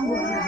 我 국.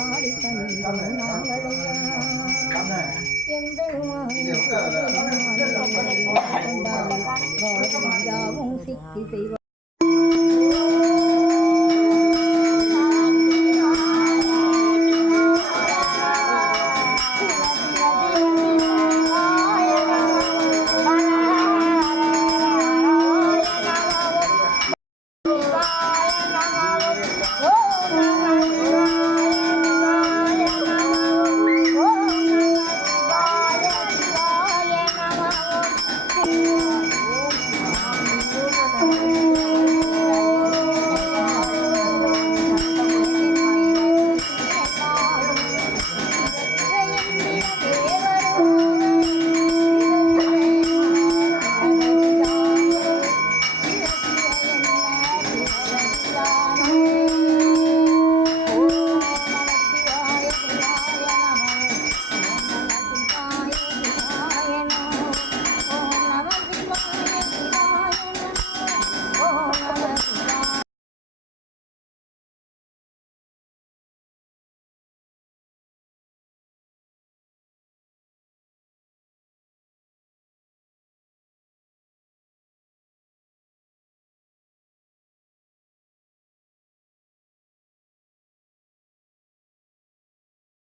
பாடி தந்தாங்களையா எந்த சித்தி செய்வ